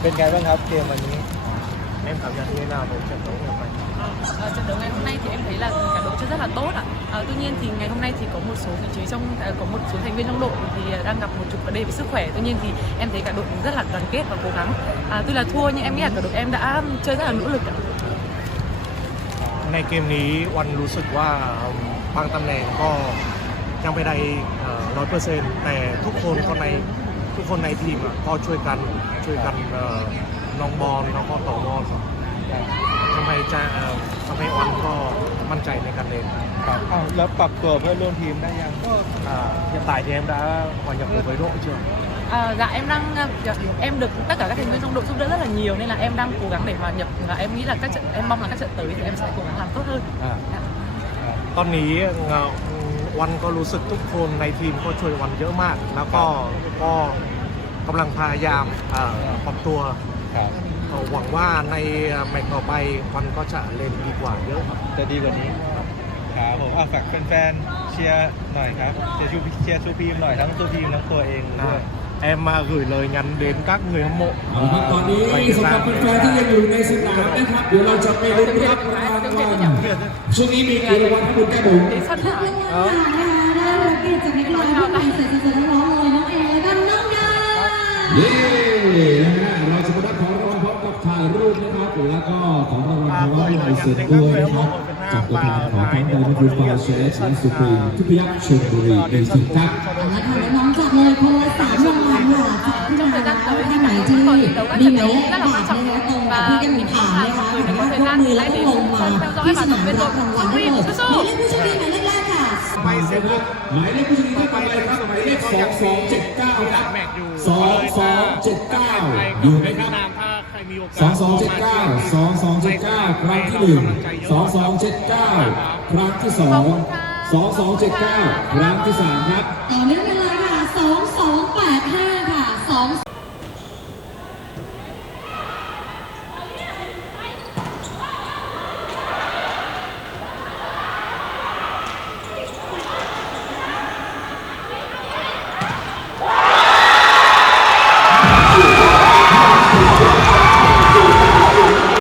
เป็นไงบ้างครับเกมวันนี้ em cảm nhận như thế nào về trận đấu ngày hôm nay Ờ, trận đấu ngày hôm nay thì em thấy là cả đội chơi rất là tốt ạ. Ờ, tuy nhiên thì ngày hôm nay thì có một số vị trí trong ờ, có một số thành viên trong đội thì ờ, đang gặp một chút vấn đề về sức khỏe. Tuy nhiên thì em thấy cả đội rất là đoàn kết và cố gắng. À, tuy là thua nhưng em nghĩ là cả đội em đã chơi rất là nỗ lực ạ. ในเกมนี้วันรู้สึกว่าบางตำแหน่งก็ ยังไม่ได้ร้อยเปอร์เซ็นต์แต่ทุกคนก็ในทุกคนในทีมอะก็ช่วยกันช่วยกันเอ่อน้องบอลแล้วก็ต่อบอลทำไมจะเอ่อทำให้วันก็มั่นใจในการเล่น ครับอ้าวแล้วปรับตัวเพื่อนร่วมทีมได้ยัง À, hiện tại thì em đã hòa nhập được với đội chưa? À, dạ em đang ờ, dạ, em được tất cả các thành viên trong đội giúp đỡ rất là nhiều nên là em đang cố gắng để hòa nhập và em nghĩ là các trận em mong là các trận tới thì em sẽ cố gắng làm tốt hơn. อ่า Dạ. ตอนนี้เอ่อ วันก็รู้สึกทุกคนในทีมก็ช่วยวันเยอะมาก แล้วก็ก็กำลังพยายามเอ่อปรับตัวครับเอ่อหวังว่าในแมตช์ต่อไปวันก็จะเล่นดีกว่าเยอะครับจะดีกว่านี้ครับผมอะฝากแฟนๆเชียร์หน่อยครับเชียร์ชูเชียร์ชูพีมหน่อยทั้งตัวพีมทั้งตัวเองด้วย em mà gửi lời nhắn đến các người hâm mộ เอาละครับตอนนี้สำหรับแฟนๆที่ยังอยู่ในสนามนะครับเดี๋ยวเราจะไปลุ้นรับรางวัล ช่วงนี้มีกี่รางวัลครับคุณแก้บุ๋ม Để sân hả? ค่ะได้รับเกียรติจากนักร้องผู้ใหญ่ใส่สวยๆน้องๆเลยน้องเอและก็น้องดาเย้นะฮะเราจะมาได้ของรางวัลพร้อมกับถ่ายรูปนะครับแล้วก็ของรางวัลพร้อมลายเซ็นด้วยนะครับจากตัวแทนของทั้งไดนาบูฟาเชสและสุพรีมทิพยักษ์ชลบุรีดีทีครับและค่ะน้องๆจับเลยคนละสามรางวัลค่ะที่ทางร้านที่ไหนที่มีหมายเลข นะคะขออนุญาตยกมือแล้วก็ลงมาที่สนามรับรางวัลทั้งหมดหมายเลขผู้โชคดีหมายเลขแรกค่ะไปเซ็นลูกหมายเลขผู้โชคดีท่านต่อไปครับหมายเลขสองสองเจ็ดเก้าครับสองสองเจ็ดเก้าอยู่ไหมครับสองสองเจ็ดเก้าสองสองเจ็ดเก้าครั้งที่หนึ่งสองสองเจ็ดเก้าครั้งที่สองสองสองเจ็ดเก้าครั้งที่สามครับต่อเนื่องเลย